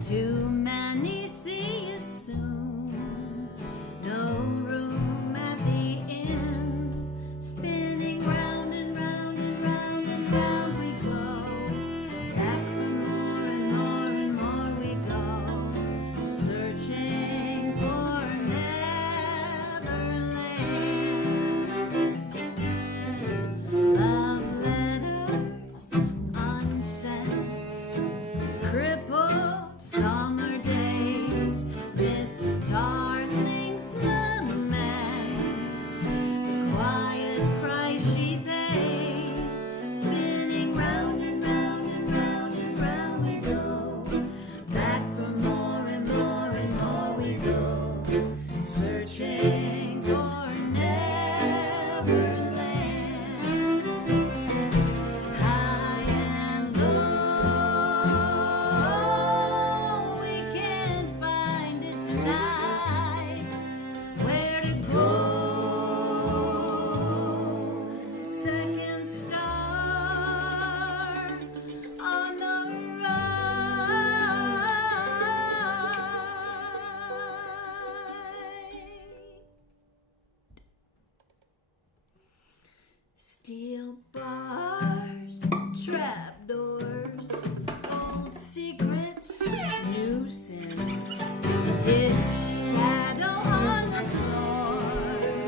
Too many see you soon. No room at the inn. Spinning round and round and round and round we go. Back for more and more and more we go. Searching for Neverland. Love letters unsent. Crippled summer days, Miss Darling's the mess, the quiet price she pays, spinning round and round and round and round we go, back for more and more and more we go, searching for Neverland. High and low, we can't find it tonight. Where to go? Second star on the right. Steel bars, trapdoors, old secrets, nuisance. This shadow on the floor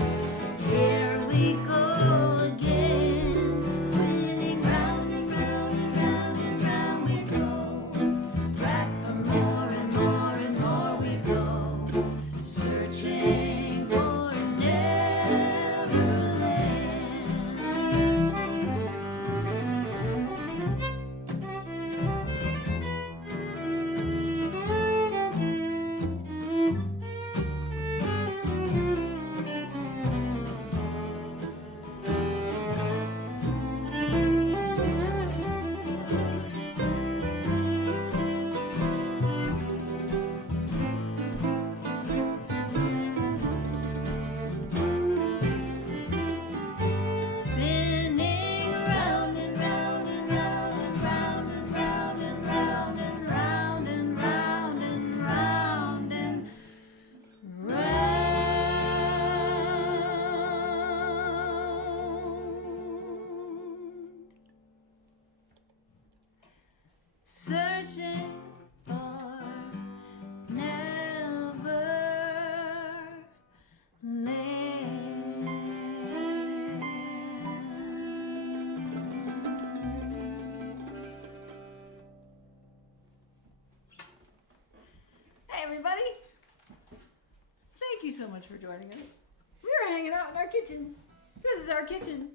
much for joining us. We are hanging out in our kitchen. This is our kitchen.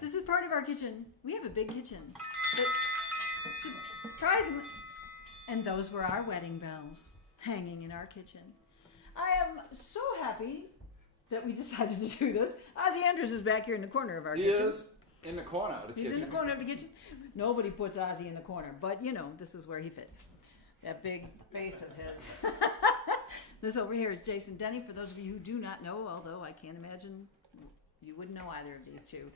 This is part of our kitchen. We have a big kitchen. But surprisingly, and those were our wedding bells hanging in our kitchen. I am so happy that we decided to do this. Ozzie Andrews is back here in the corner of our kitchen. He is in the corner of the kitchen. He's in the corner of the kitchen. Nobody puts Ozzie in the corner, but you know, this is where he fits. That big face of his. This over here is Jason Dennie, for those of you who do not know, although I can't imagine you wouldn't know either of these two.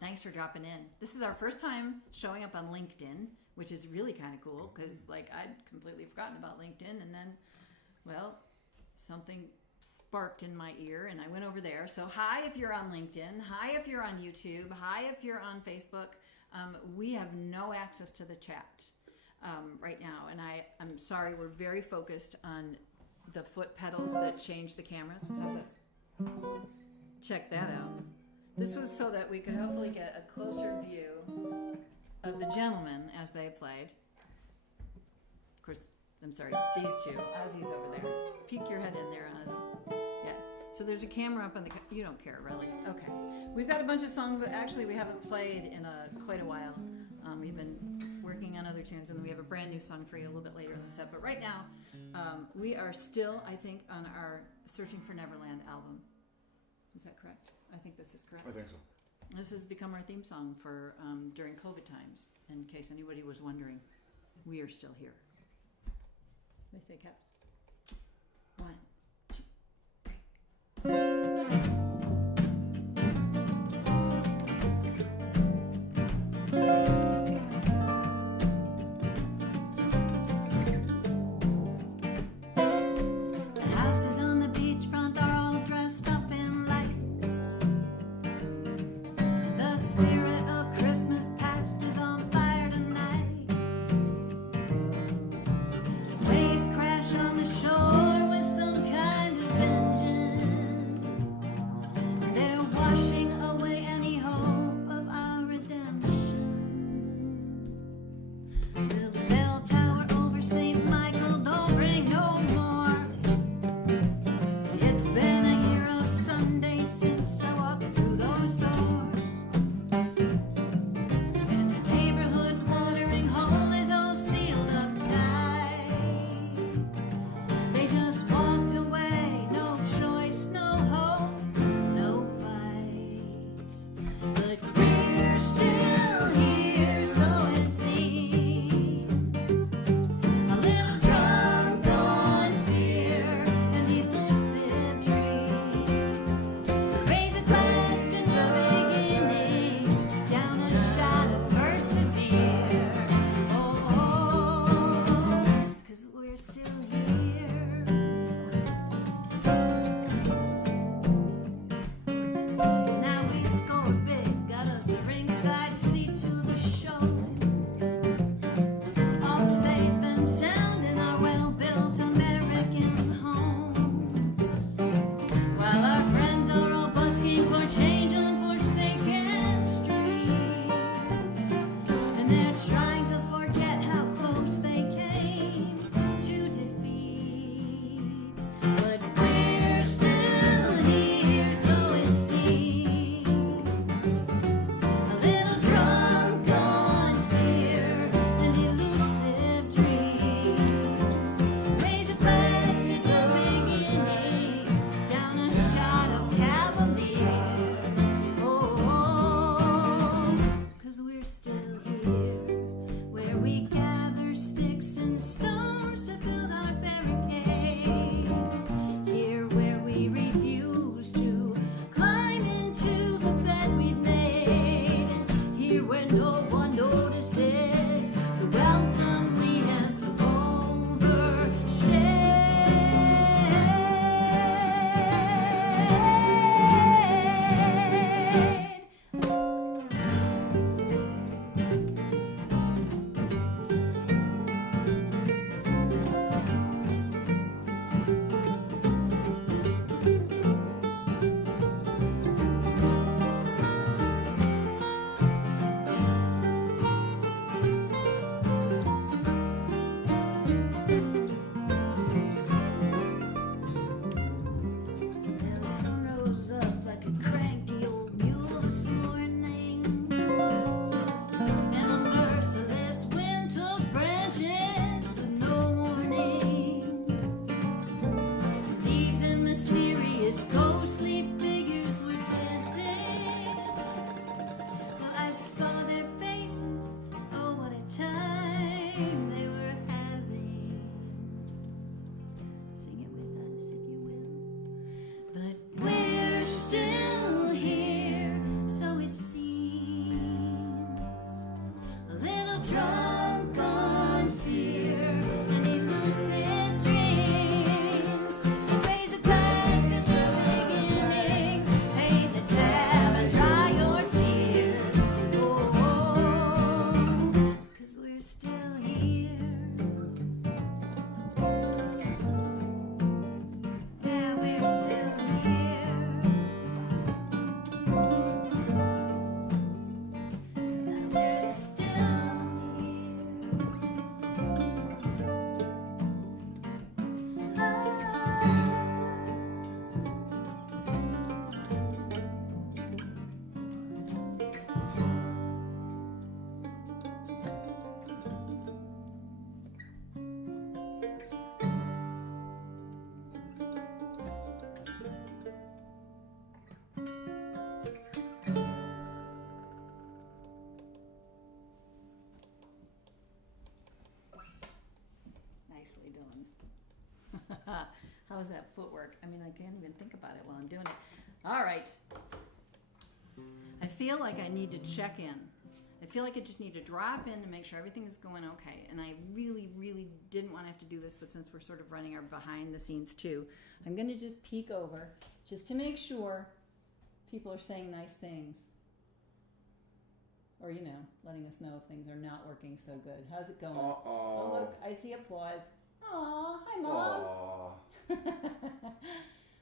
Thanks for dropping in. This is our first time showing up on LinkedIn, which is really kind of cool because like I'd completely forgotten about LinkedIn, and then, well, something sparked in my ear and I went over there. So hi if you're on LinkedIn, hi if you're on YouTube, hi if you're on Facebook. We have no access to the chat right now, and I'm sorry, we're very focused on the foot pedals that change the cameras. How's this? Check that out. This was so that we could hopefully get a closer view of the gentlemen as they played. Of course, I'm sorry, these two. Ozzie's over there. Peek your head in there, Ozzie. Yeah. So there's a camera up on the... You don't care, really. Okay. We've got a bunch of songs that actually we haven't played in quite a while. We've been working on other tunes, and we have a brand new song for you a little bit later in the set. But right now, we are still, I think, on our Searching for Neverland album. Is that correct? I think this is correct. I think so. This has become our theme song for during COVID times. In case anybody was wondering, we are still here. They say caps. 1, 2, 3. Crash How's that footwork? I mean, I can't even think about it while I'm doing it. All right. I feel like I need to check in. I feel like I just need to drop in to make sure everything is going okay. And I really, really didn't want to have to do this, but since we're sort of running our behind the scenes too, I'm going to just peek over just to make sure people are saying nice things. Or, you know, letting us know if things are not working so good. How's it going? Oh, look, I see applause. Aw, hi, Mom.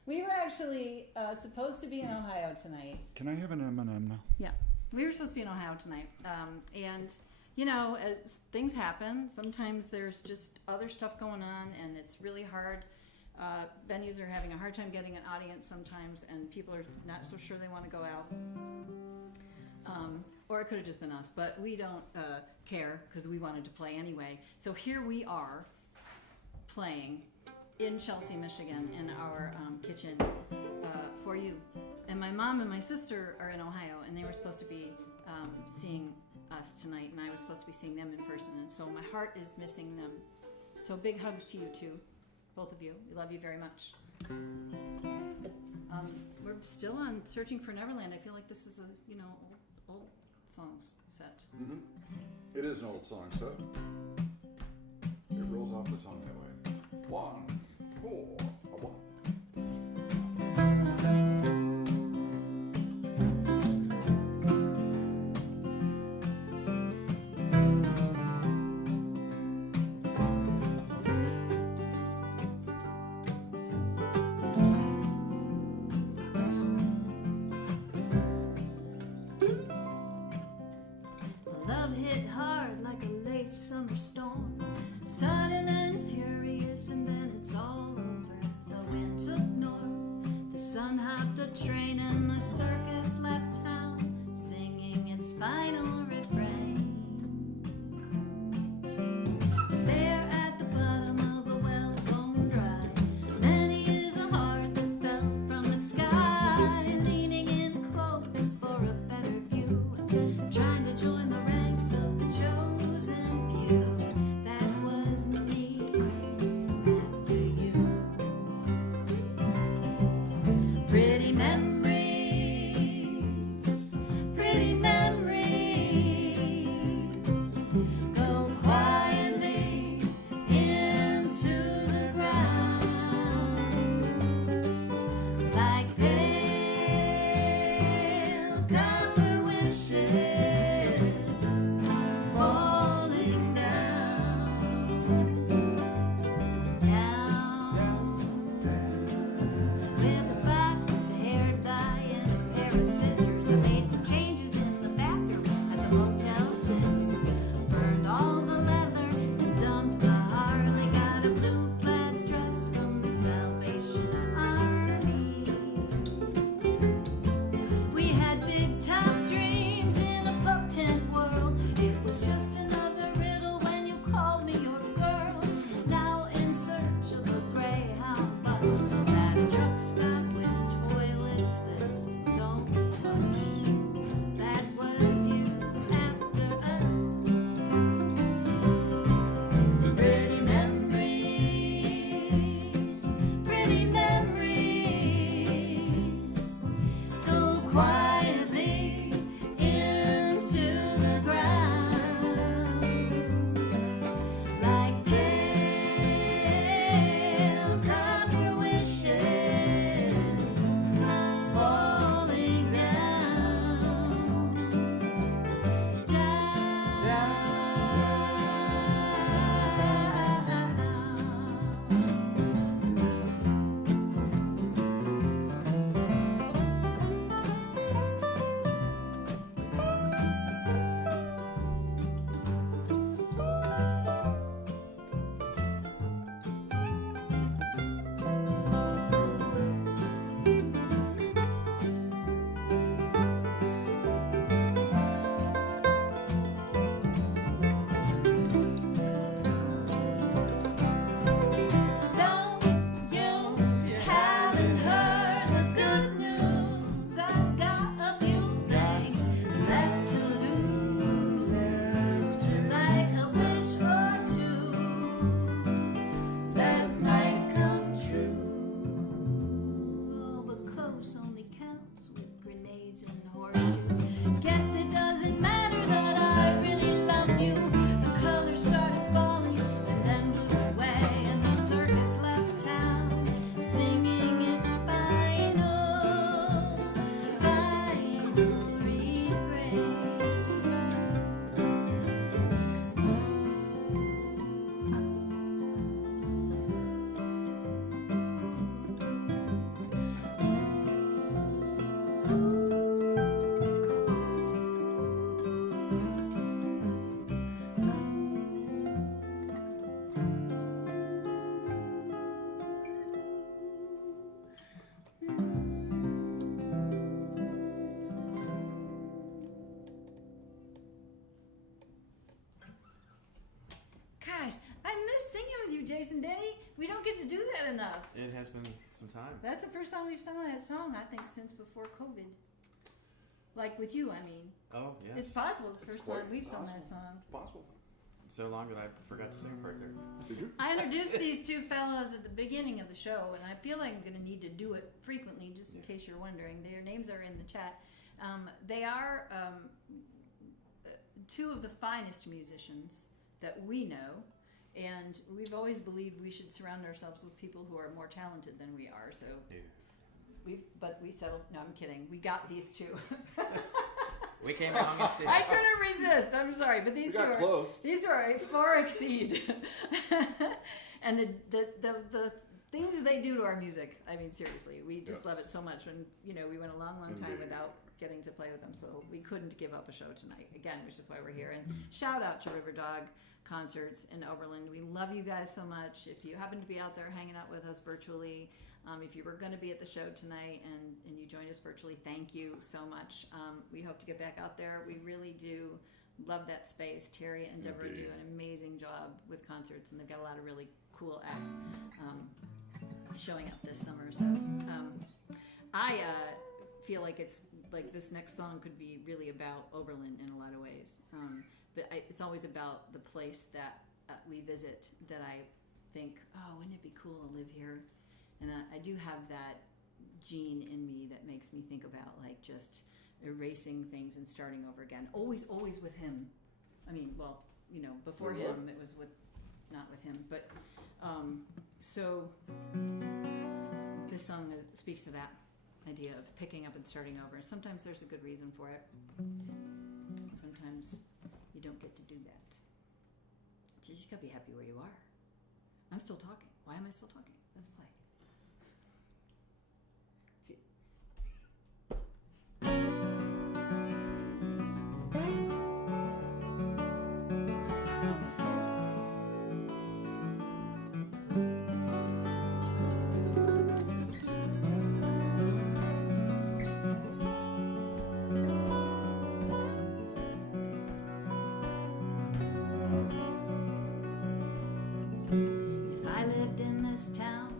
We were actually supposed to be in Ohio tonight. Can I have an M&M now? Yeah, we were supposed to be in Ohio tonight. And, you know, as things happen, sometimes there's just other stuff going on, and it's really hard. Venues are having a hard time getting an audience sometimes, and people are not so sure they want to go out. Or it could have just been us, but we don't care because we wanted to play anyway. So here we are playing in Chelsea, Michigan, in our kitchen for you. And my mom and my sister are in Ohio, and they were supposed to be seeing us tonight, and I was supposed to be seeing them in person. And so my heart is missing them. So big hugs to you two, both of you. We love you very much. We're still on Searching for Neverland. I feel like this is a, you know, old songs set. Mm-hmm. It is an old song set. It rolls off the tongue that way. 1, 4, 1. Love hit hard like a late summer storm, sudden and furious, and then it's all over. The wind took north, the sun hopped a train, and the circus left town, singing its final refrain. There at the bottom of a well bone dry, many is a heart that fell from the sky, leaning in close for a better view, trying to join the ranks of the chosen few. That was me after you. Pretty memories, pretty memories, go quietly into the ground like pale color wishes falling down, with a box of hair dye and a pair of scissors. I made some changes in the bathroom at the Motel 6. Burned all the leather and dumped the Harley. Got a blue plaid dress from the Salvation Army. We had big time dreams in a buck tent world. It was just another riddle when you called me your girl. Now in search of a Greyhound bus at a truck stop with toilets that don't Jason Dennie. We don't get to do that enough. It has been some time. That's the first time we've sung that song, I think, since before COVID. Like with you, I mean. Oh, yes. It's possible it's the first quite time we've sung possible. that song. It's possible. So long that I forgot to sing a part there. Did you? I introduced these two fellows at the beginning of the show, and I feel like I'm going to need to do it frequently, just in case you're wondering. Their names are in the chat. They are two of the finest musicians that we know, and we've always believed we should surround ourselves with people who are more talented than we are. So we settled. No, I'm kidding. We got these two. We came along and stayed. I couldn't resist. I'm sorry, but these got are close. These are a far exceed, and the things they do to our music. I mean, seriously, we just love it so much. And we went a long time Indeed. without getting to play with them, so we couldn't give up a show tonight. Again, which is why we're here. And shout out to River Dog Concerts in Oberlin. We love you guys so much. If you happen to be out there hanging out with us virtually. If you were going to be at the show tonight and you joined us virtually, thank you so much. We hope to get back out there. We really do love that space. Terry and Deborah do an amazing job with concerts, and they've got a lot of really cool acts showing up this summer. So I feel like it's like this next song could be really about Oberlin in a lot of ways. But it's always about the place that we visit that I think, oh, wouldn't it be cool to live here? And I do have that gene in me that makes me think about like just erasing things and starting over again. Always with him. I mean, well, before him it was not with him. But so this song speaks to that idea of picking up and starting over. Sometimes there's a good reason for it. Sometimes you don't get to do that. You just gotta be happy where you are. I'm still talking. Why am I still talking? Let's play. If I lived in this town,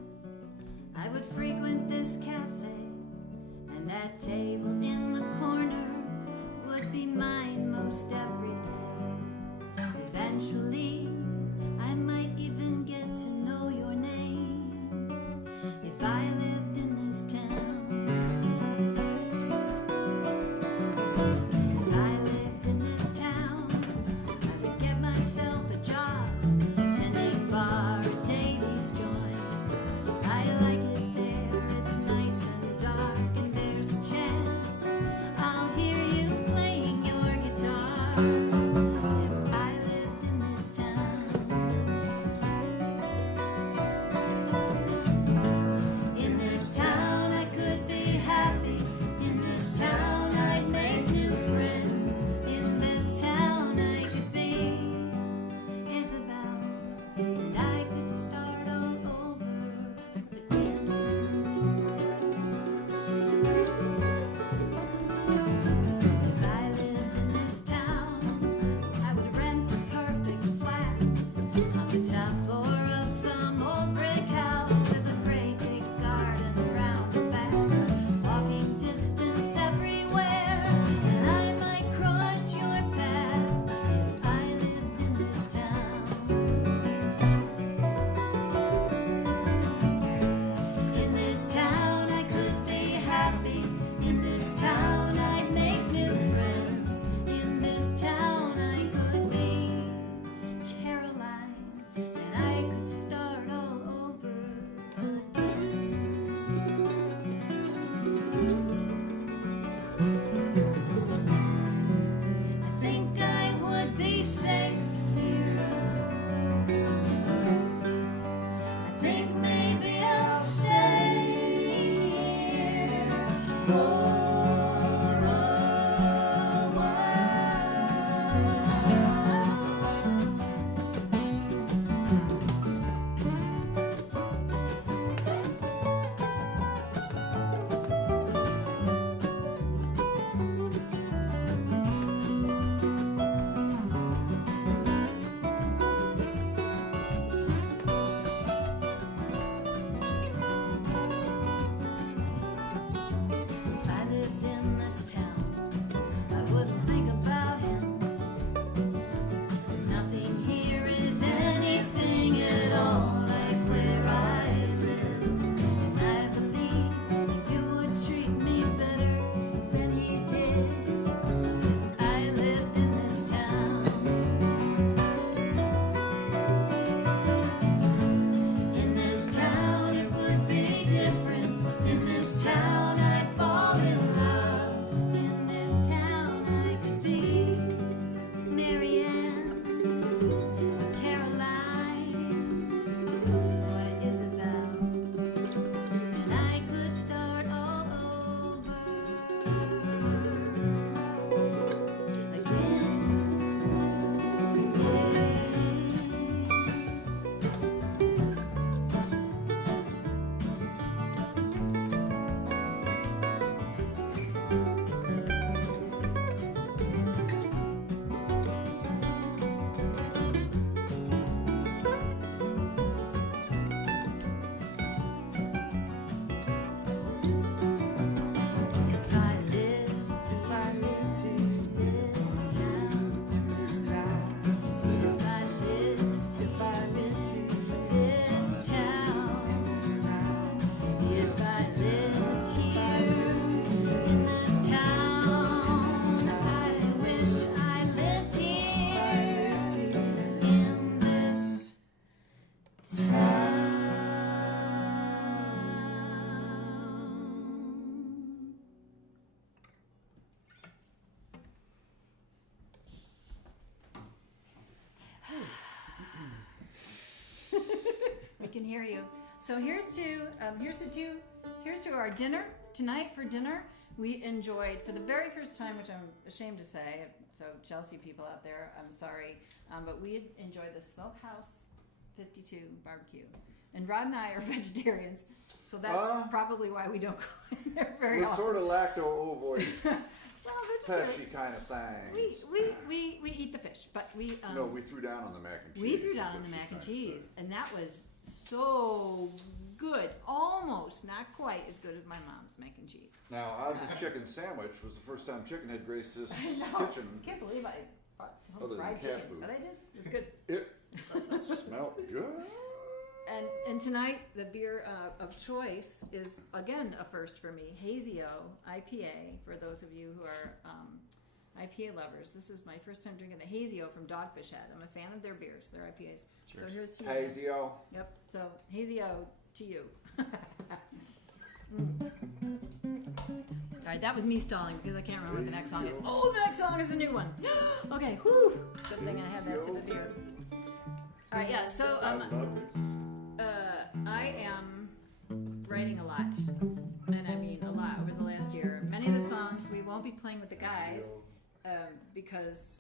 I would frequent this cafe, and that table in the corner would be mine most every day. Eventually, I might even get to know your name if I lived in this town. If I lived in this town, I would get myself a job tending bar at Davy's Joint. I like it there, it's nice and dark, and there's a chance I'll hear you playing your guitar. If I lived in this town. hear you. So here's to our dinner tonight. For dinner, we enjoyed for the very first time, which I'm ashamed to say. So Chelsea people out there, I'm sorry, but we enjoyed the Smokehouse 52 barbecue. And Rod and I are vegetarians, so that's probably why we don't go in there very We're often. sort of lacto-ovoid, Well, vegetarian. pesky kind of things. We eat the fish, but we No, we threw down on the mac and cheese. we threw is down what on the she's mac and trying to say. cheese, and that was so good, almost not quite as good as my mom's mac and cheese. Now, Ozzy's chicken sandwich was the first time chicken had graced this I know. kitchen. I can't believe I Other than fried cat chicken. food. But I did. It was good. It smelled good. And tonight the beer of choice is again a first for me. Hazy-O IPA. For those of you who are IPA lovers, this is my first time drinking the Hazy-O from Dogfish Head. I'm a fan of their beers, their IPAs. So Cheers. here's to you. Hazy-O. Yep. So Hazy-O to you. All right, that was me stalling because I can't remember what the next song is. Oh, the next song is the new one. Okay, whew. Good thing I had that sip of beer. All right, yeah. So I love this. I am writing a lot, and I mean a lot over the last year. Many of the songs we won't be playing with the guys because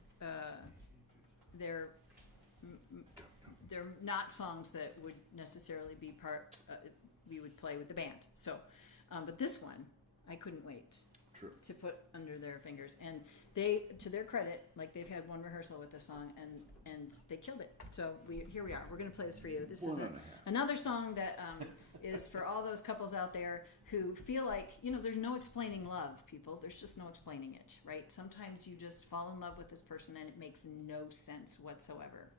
they're not songs that would necessarily be part. We would play with the band. So, but this one I couldn't wait True. to put under their fingers, and they, to their credit, like they've had one rehearsal with the song and they killed it. So here we are. We're going to play this for you. This is another song that is for all those couples out there who feel like, there's no explaining love, people. There's just no explaining it, right? Sometimes you just fall in love with this person and it makes no sense whatsoever.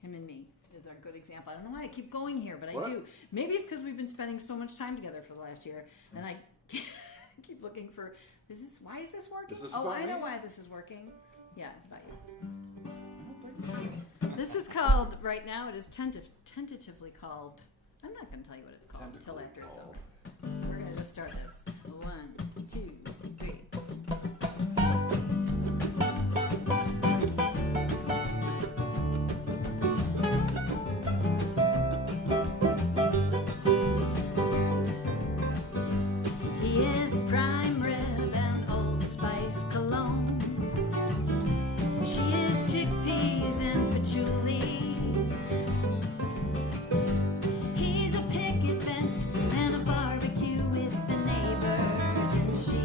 Him and Me is a good example. I don't know why I keep going here, but I do. Maybe it's because we've been spending so much time together for the last year, and I keep looking for, why is this working? I know why this is working. Yeah, it's about you. This is called, right now it is tentatively called, I'm not going to tell you what it's called until after it's over. We're going to just start this. 1, 2, 3. He is prime rib and Old Spice cologne. She is chickpeas and patchouli. He's a picket fence and a barbecue with the neighbors, and she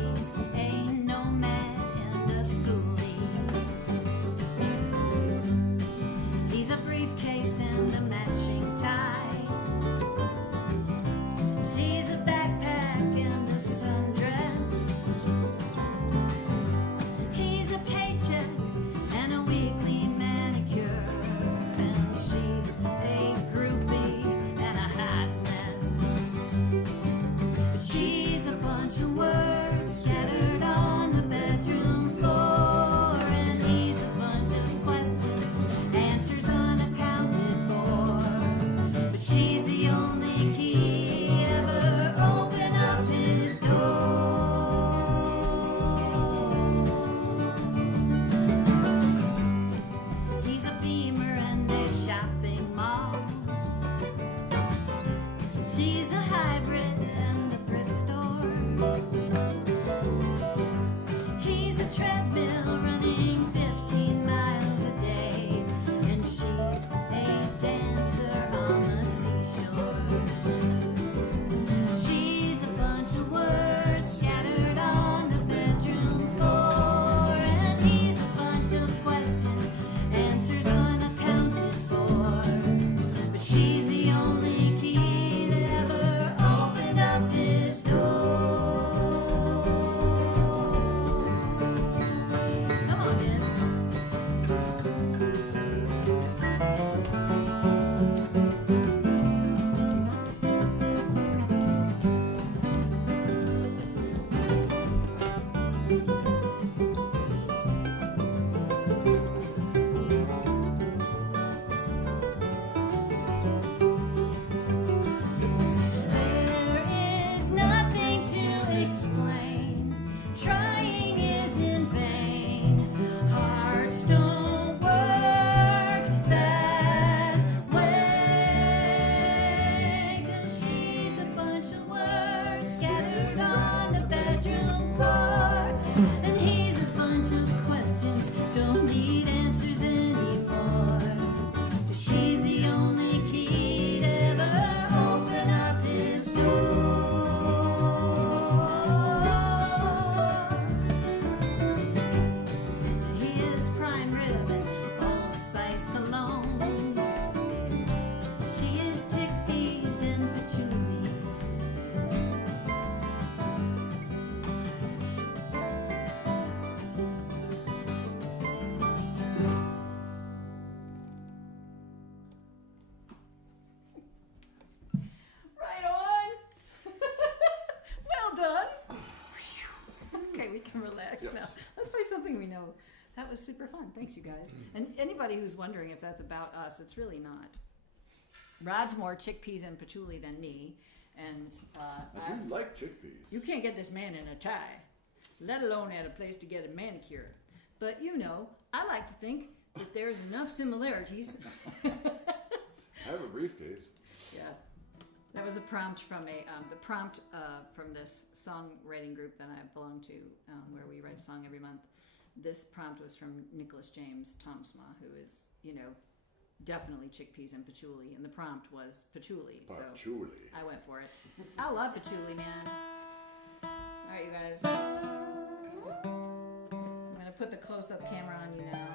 can relax Yes. now. Let's play something we know. That was super fun. Thanks, you guys. And anybody who's wondering if that's about us, it's really not. Rod's more chickpeas and patchouli than me, and I do like chickpeas. you can't get this man in a tie, let alone at a place to get a manicure. But you know, I like to think that there's enough similarities. I have a briefcase. Yeah, that was a prompt from from this songwriting group that I belong to, where we write a song every month. This prompt was from Nicholas James Thompsma, who is, you know, definitely chickpeas and patchouli, and the prompt was patchouli. Patchouli. So I went for it. I love patchouli, man. All right, you guys. I'm gonna put the close-up camera on you now.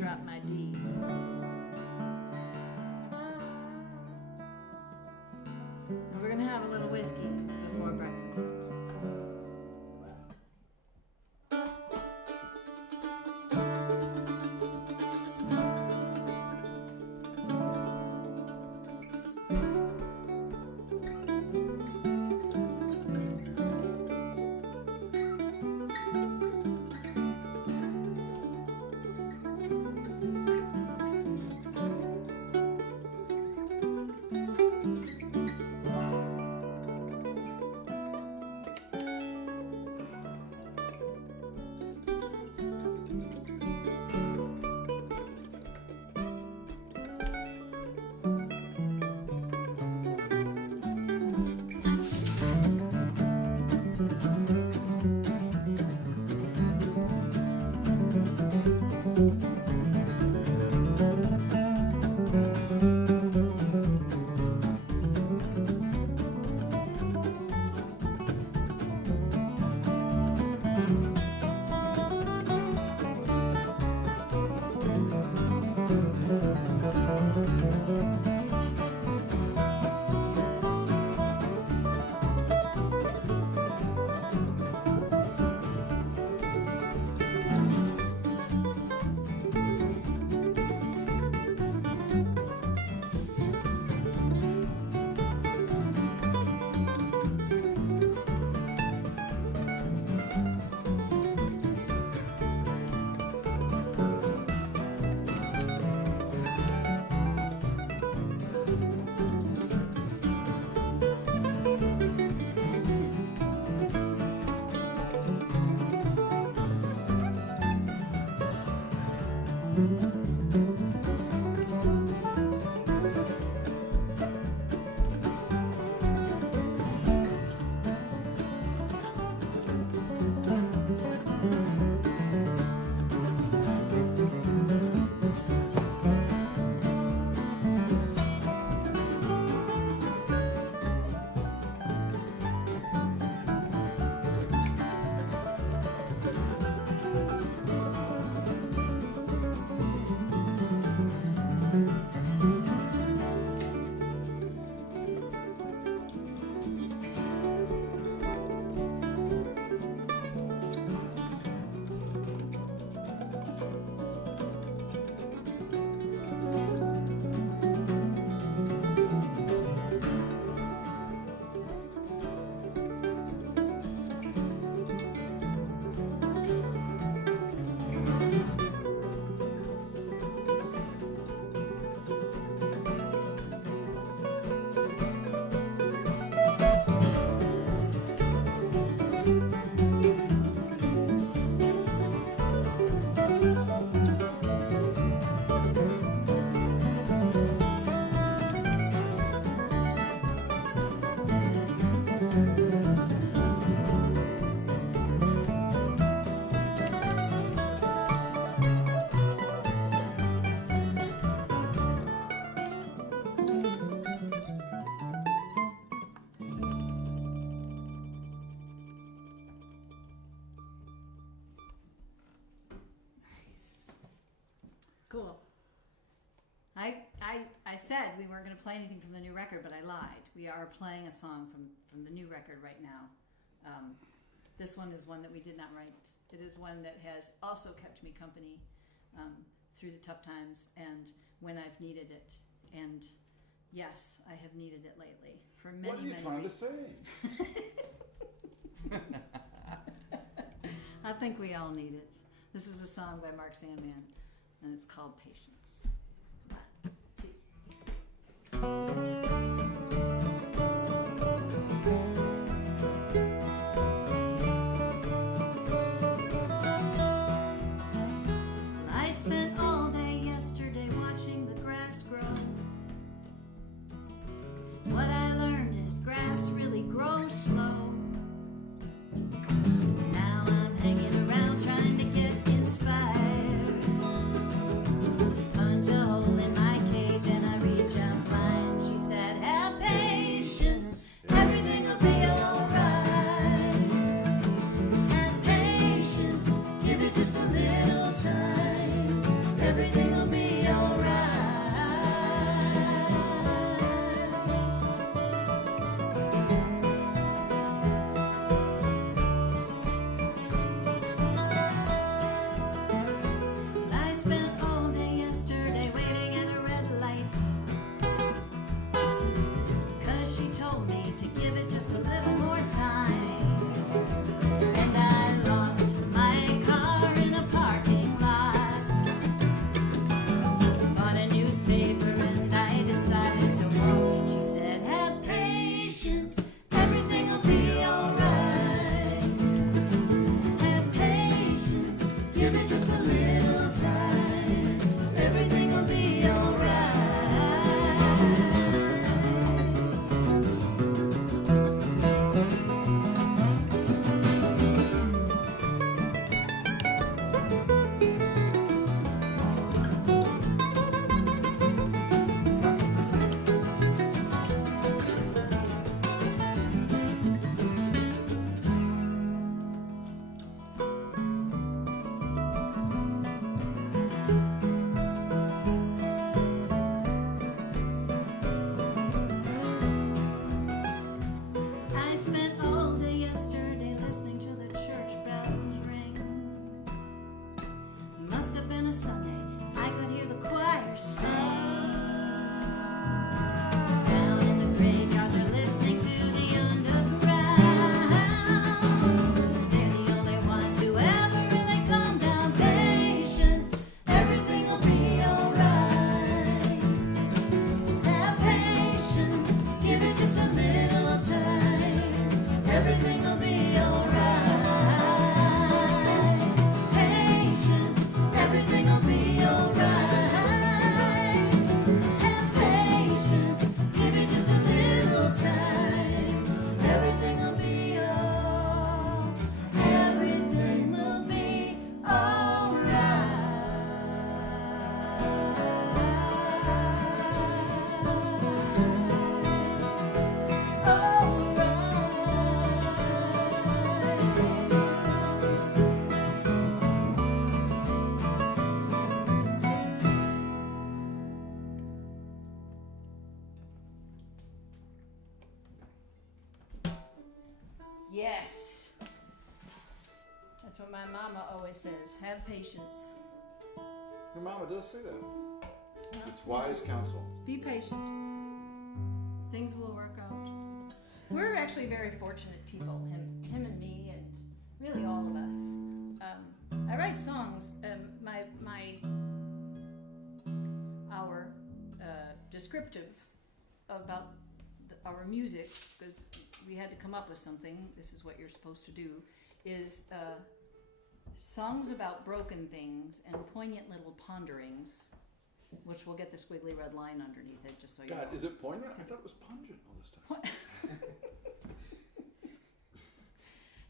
Drop my D. And we're gonna have a little whiskey before breakfast. Cool. I said we weren't going to play anything from the new record, but I lied. We are playing a song from the new record right now. This one is one that we did not write. It is one that has also kept me company through the tough times and when I've needed it. And yes, I have needed it lately for many, What are you many trying reasons. to say? I think we all need it. This is a song by Mark Sandman, and it's called Patience. 1, 2. I spent all day yesterday watching the grass grow. What I learned is grass really grows slow. Now I'm hanging around trying to get inspired. Punch a hole in my cage and I reach out mine. She said, have patience, everything will be alright. Have patience, give it just a little time. Everything will be alright. I spent all day yesterday waiting at a red light. 'Cause she told me to give it just a little more time. And I lost my car in a parking lot. Bought a newspaper and I decided to walk. She said, have patience, everything will be alright. Have patience, give it just a little time. Everything will be alright. I spent all day yesterday listening to the church bells ring. Must have been a Sunday, I could hear the choir sing. Down in the graveyard they're listening to the underground. They're the only ones who ever really calm down. Patience, everything will be alright. Have patience, give it just a little time. Everything will be alright. Patience, everything will be alright. Have patience, give it just a little time. Everything will be everything will be Yes. That's what my mama always says. Have patience. Your mama does say that. It's wise counsel. Be patient. Things will work out. We're actually very fortunate people, him and me, and really all of us. I write songs. Our descriptive about our music, because we had to come up with something. This is what you're supposed to do. Is songs about broken things and poignant little ponderings, which will get the squiggly red line underneath it, just so you know. God, is it poignant? I thought it was pungent all this time.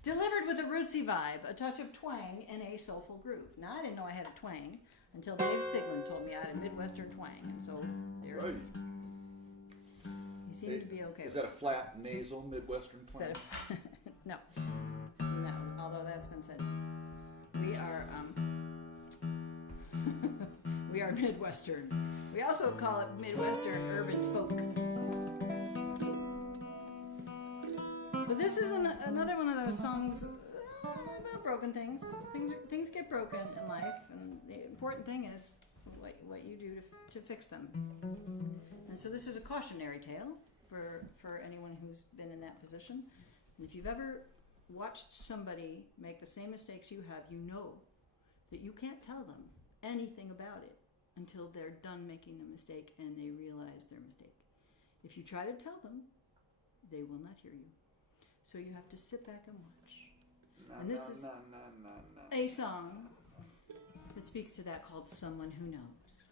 Delivered with a rootsy vibe, a touch of twang, and a soulful groove. Now, I didn't know I had a twang until Dave Sigland told me I had a Midwestern twang, and so there it is. He seemed to be okay. Is that a flat, nasal Midwestern twang? No, although that's been said. We are Midwestern. We also call it Midwestern urban folk. But this is another one of those songs about broken things. Things get broken in life, and the important thing is what you do to fix them. And so this is a cautionary tale for anyone who's been in that position. And if you've ever watched somebody make the same mistakes you have, you know that you can't tell them anything about it until they're done making the mistake and they realize their mistake. If you try to tell them, they will not hear you. So you have to sit back and watch. And this is a song that speaks to that called Someone Who Knows.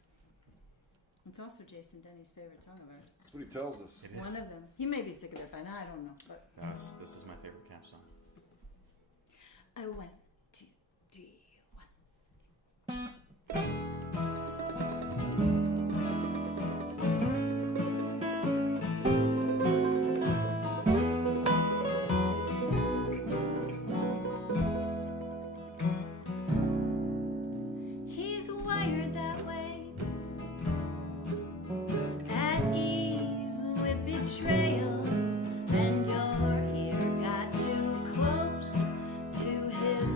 It's also Jason Dennie's favorite song of ours. That's what he tells us. It is. One of them. He may be sick of it by now, I don't know. But No, this is my favorite camp song. 1, 2, 3, 1. He's wired that way, at ease with betrayal, and your ear got too close to his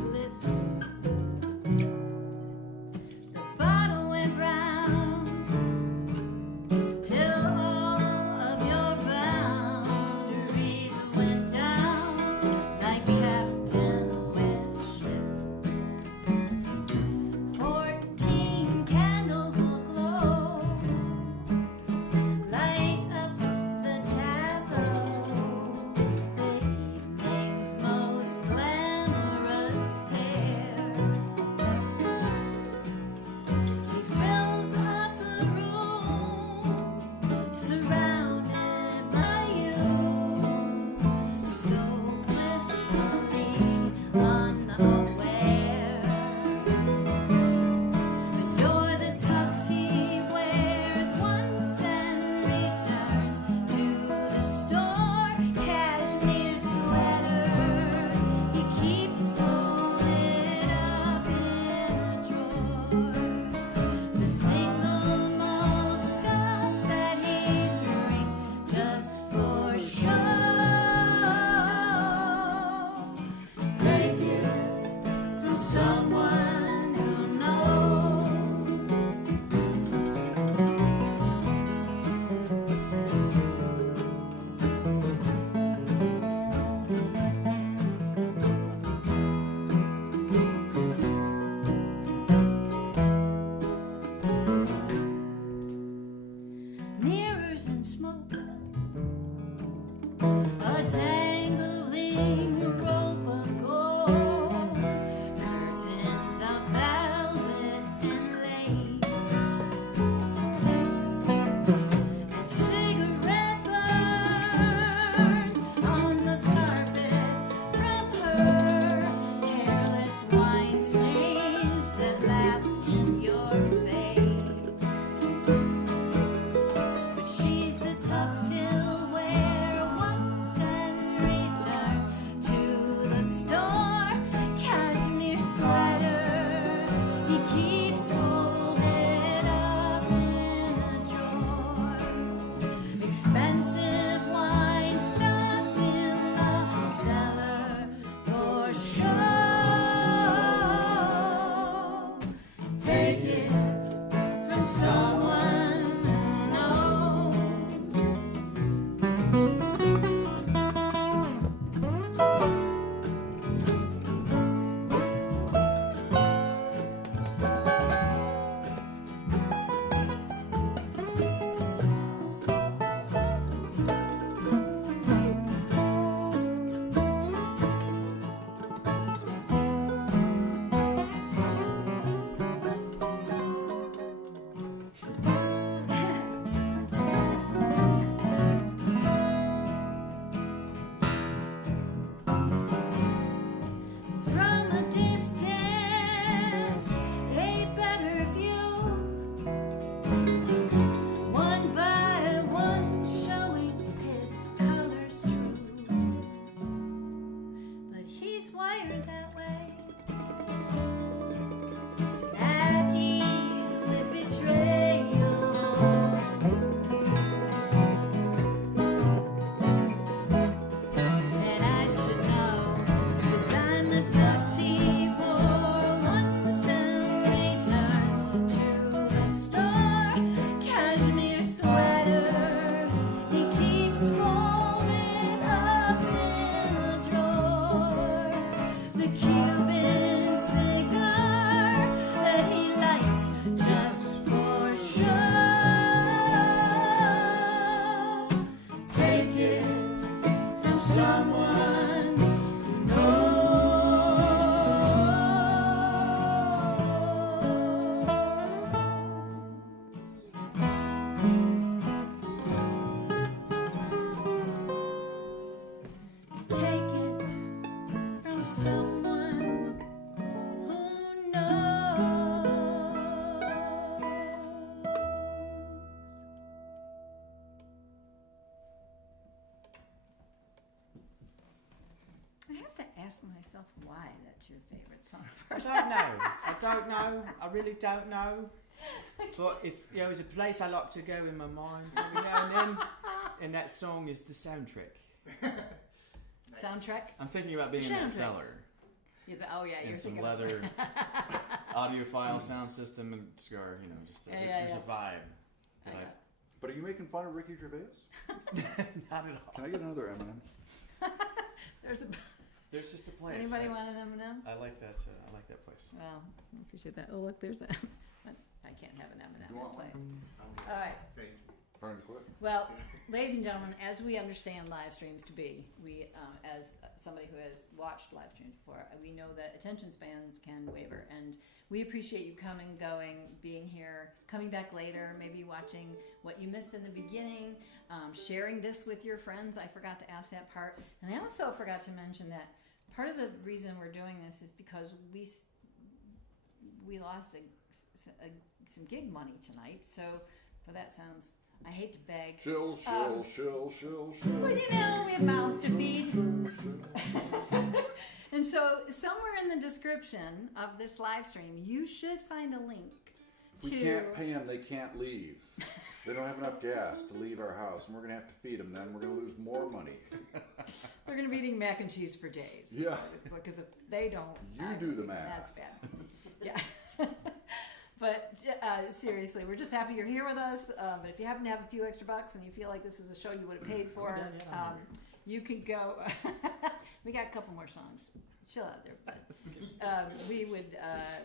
someone who knows. I have to ask myself why that's your favorite song. I don't know. I really don't know. But if there was a place I like to go in my mind every now and then, and that song is the soundtrack. Soundtrack? I'm thinking about being in that Soundtrack. cellar You're in you're some thinking leather audiophile sound system and scar. You know, just there's a vibe. That I know. But are you making fun of Ricky Gervais? Not at all. Can I get another M&M? There's just a place. Anybody want an M&M? I like that. I like that place. Well, I appreciate that. Oh, look, there's a. I can't have an M&M. You want I'll play. one? All right. Trying to quit. Well, ladies and gentlemen, as we understand live streams to be, we, as somebody who has watched live streams before, we know that attention spans can waver, and we appreciate you coming, going, being here, coming back later, maybe watching what you missed in the beginning, sharing this with your friends. I forgot to ask that part, and I also forgot to mention that part of the reason we're doing this is because we lost some gig money tonight, so for that sounds. I hate to beg. Shill. Well, you know, we have mouths to feed. And so, somewhere in the description of this live stream, you should find a link If we can't pay them, they can't leave. They don't have enough gas to leave our house, and we're going to have to feed them. Then we're going to lose more money. We're going to be eating mac and cheese for days. Yeah. Because if they don't... You do the math. That's bad. Yeah. But seriously, we're just happy you're here with us. But if you happen to have a few extra bucks and you feel like this is a show you would have paid for, you could go. We got a couple more songs. Chill out there, but we would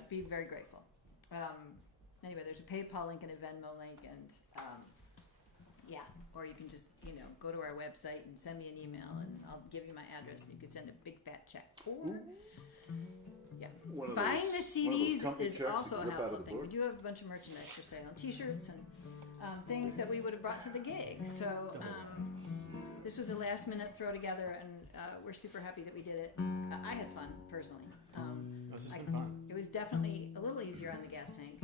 be very grateful. Anyway, there's a PayPal link and a Venmo link, and yeah, or you can just go to our website and send me an email, and I'll give you my address. You could send a big fat check. Yeah. Buying the CDs is also a helpful thing. We do have a bunch of merchandise for sale, and T-shirts and things that we would have brought to the gig. So this was a last-minute throw together, and we're super happy that we did it. I had fun personally. This has been fun. It was definitely a little easier on the gas tank,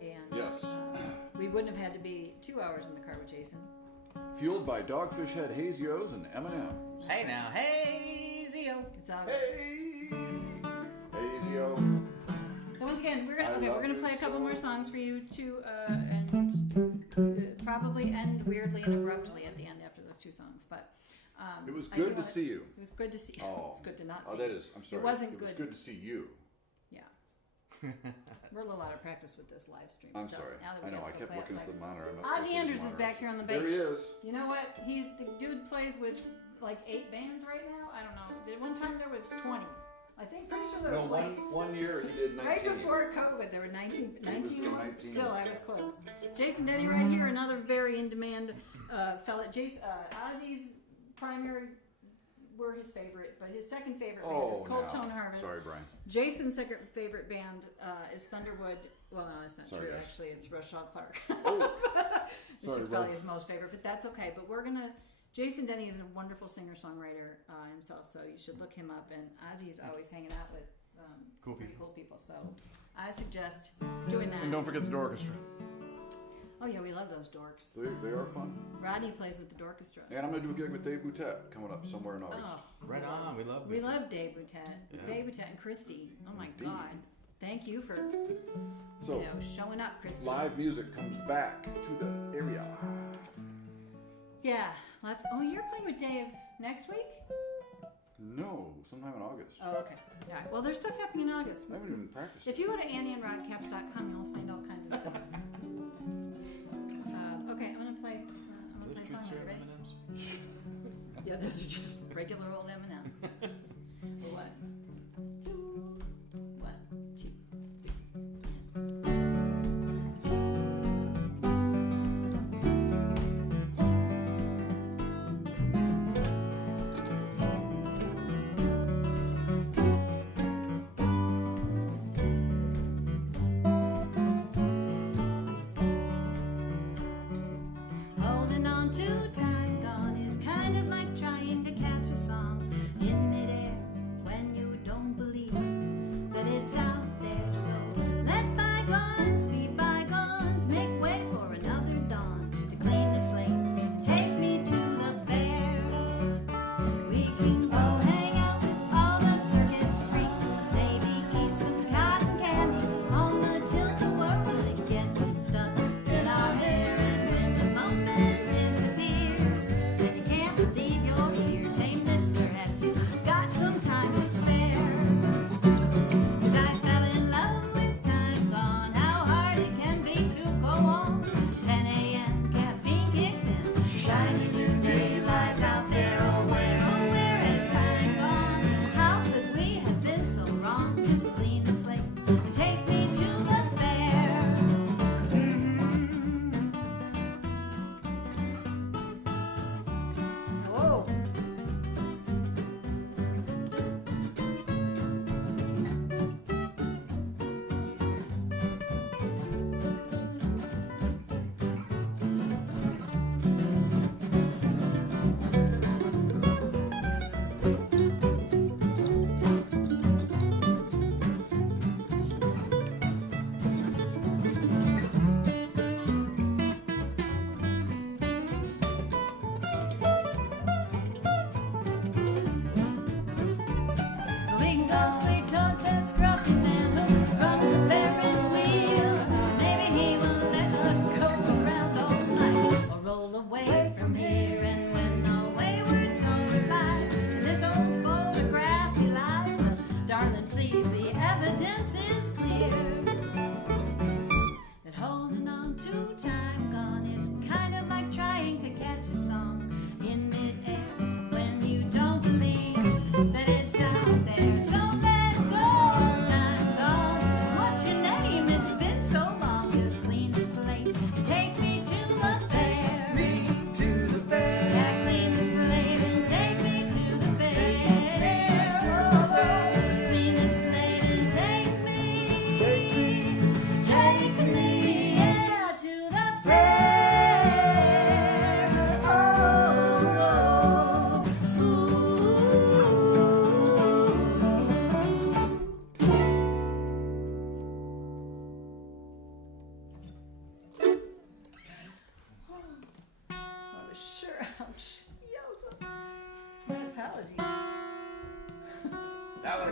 and Yes. We wouldn't have had to be 2 hours in the car with Jason. Fueled by Dogfish Head Hazy-O's and M&M's. Hey now, hey Zio. It's all good. Hey! Hazy-O. So once again, we're I gonna love play a this couple song. more songs for you to and probably end weirdly and abruptly at the end after those two songs. But It was I do good to wanna- see you. It was good to see. Oh. It's good to not Oh, see. that is. I'm sorry. wasn't It was good. good to see you. Yeah. We're a little out of practice with this live stream I'm stuff. sorry. Now that we I know. get I to kept play looking at outside. the monitor. I'm not Ozzie supposed to Andrews look is at the back here on the monitor. bass. There he is. You know what? The dude plays with like 8 bands right now. I don't know. At one time there was 20. I think pretty sure there No, was like one year he did 19. right before COVID there were 19 He was 19. Still, I was close. Jason Dennie right here, another very in demand fella. Ozzie's primary were his favorite, but his second favorite band is Cold Tone Harvest. Sorry, Brian. Jason's second favorite band is Thunderwood. Well, no, that's not Sorry, true. guys. Actually, it's Rochelle Clark. Oh, This sorry, is probably bro. his most favorite, but that's okay. But we're gonna. Jason Dennie is a wonderful singer-songwriter himself, so you should look him up. And Ozzie's always hanging out with Cool pretty people. cool people. So I suggest doing that. And don't forget the Dorchestra. Oh yeah, we love those dorks. They are fun. Rodney plays with the Dorchestra. And I'm going to do a gig with Dave Boutet coming up somewhere in August. Oh, Right on. We love we music. love Dave Boutet. Yeah. Dave Boutet and Christy. Oh my Indeed. God. Thank you for So, showing up, Christy. live music comes back to the area. Yeah. Oh, you're playing with Dave next week? No, sometime in August. Oh, okay. Yeah. Well, there's stuff happening in August. I haven't even practiced. If you go to AnnieandRodcaps.com, you'll find all kinds of stuff. Okay, I'm gonna play. I'm Are gonna those play a song. Tweet Are you Share ready? M&Ms? Yeah, those are just regular old M&Ms. One, two, 1, 2. Holding on to time gone is kind of like trying to catch a song in midair when you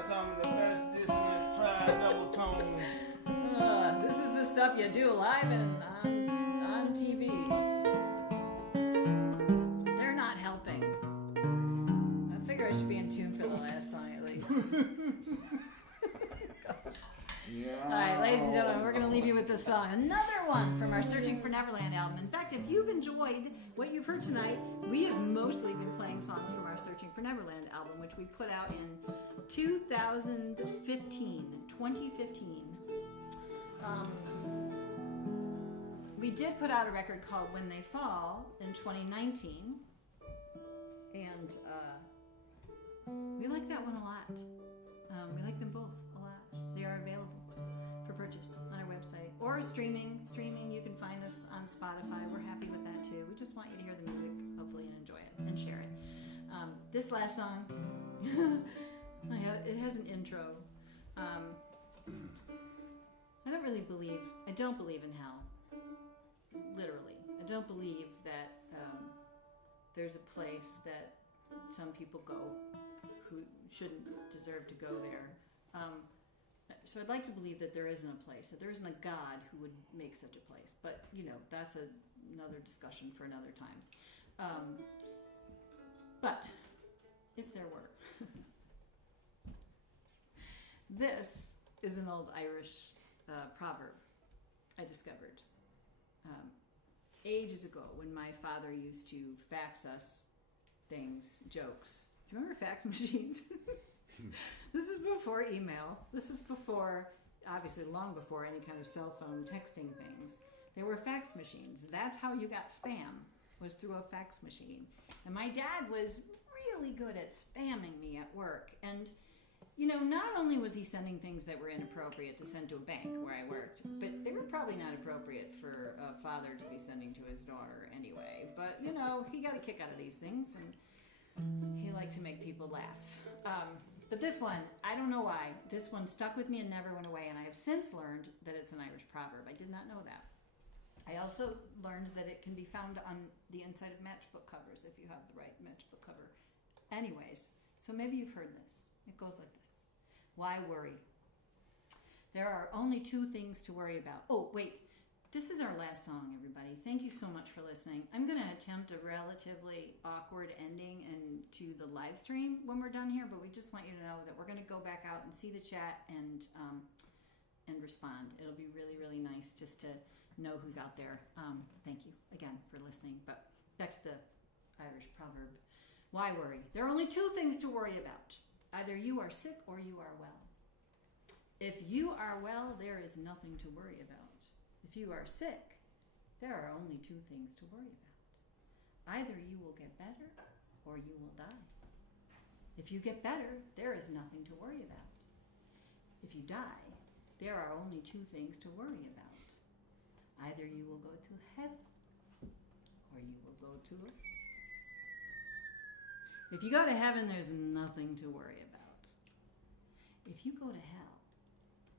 song, the best dissonant tri double tone. This is the stuff you do live and on TV. They're not helping. I figure I should be in tune for the last song at least. Yeah. All right, ladies and gentlemen, we're going to leave you with this song. Another one from our Searching for Neverland album. In fact, if you've enjoyed what you've heard tonight, we have mostly been playing songs from our Searching for Neverland album, which we put out in 2015. We did put out a record called When They Fall in 2019, and we like that one a lot. We like them both a lot. They are available for purchase on our website or streaming. You can find us on Spotify. We're happy with that too. We just want you to hear the music, hopefully, and enjoy it and share it. This last song, it has an intro. I don't believe in hell. Literally, I don't believe that there's a place that some people go who shouldn't deserve to go there. So I'd like to believe that there isn't a place, that there isn't a God who would make such a place. But, that's another discussion for another time. But if there were, this is an old Irish proverb I discovered ages ago when my father used to fax us things, jokes. Do you remember fax machines? This is before email. This is before, obviously long before any kind of cell phone texting things. There were fax machines. That's how you got spam, was through a fax machine. And my dad was really good at spamming me at work. And, not only was he sending things that were inappropriate to send to a bank where I worked, but they were probably not appropriate for a father to be sending to his daughter anyway. But, he got a kick out of these things, and he liked to make people laugh. But this one, I don't know why, this one stuck with me and never went away, and I have since learned that it's an Irish proverb. I did not know that. I also learned that it can be found on the inside of matchbook covers if you have the right matchbook cover. Anyways, so maybe you've heard this. It goes like this. Why worry? There are only two things to worry about. Oh, wait. This is our last song, everybody. Thank you so much for listening. I'm going to attempt a relatively awkward ending to the live stream when we're done here, but we just want you to know that we're going to go back out and see the chat and respond. It'll be really, really nice just to know who's out there. Thank you again for listening. But back to the Irish proverb. Why worry? There are only two things to worry about. Either you are sick or you are well. If you are well, there is nothing to worry about. If you are sick, there are only two things to worry about. Either you will get better or you will die. If you get better, there is nothing to worry about. If you die, there are only two things to worry about. Either you will go to heaven or you will go to earth. If you go to heaven, there's nothing to worry about. If you go to hell,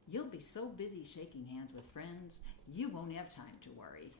you'll be so busy shaking hands with friends, you won't have time to worry.